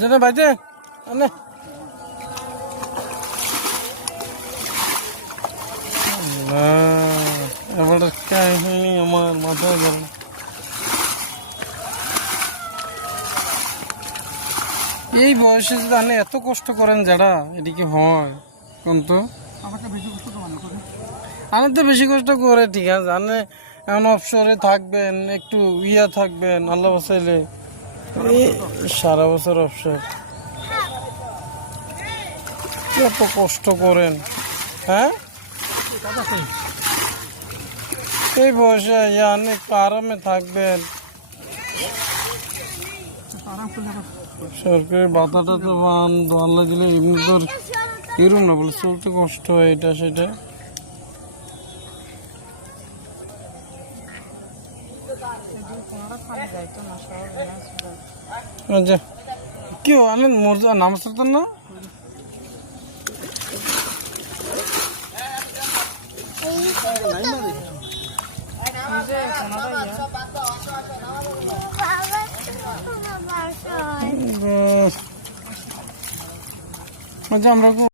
যেটা বাইতে আনে এবার কাহিনী আমার মাথায় ধরে এই বয়সে যদি আপনি এত কষ্ট করেন যারা এটি কি হয় কিন্তু আমি তো বেশি কষ্ট করে ঠিক আছে আপনি এখন অবসরে থাকবেন একটু ইয়া থাকবেন আল্লাহ বাসাইলে সারা বছর অবসর এত কষ্ট করেন হ্যাঁ এই বয়সে অনেক আরামে থাকবেন সরকারি বাতাটা তো পান আল্লাহ দিলে এমনি তোর এরম না বলে চলতে কষ্ট হয় এটা সেটা আচ্ছা কি আমি মোর্জা নামাজ পড়তেন না আচ্ছা আমরা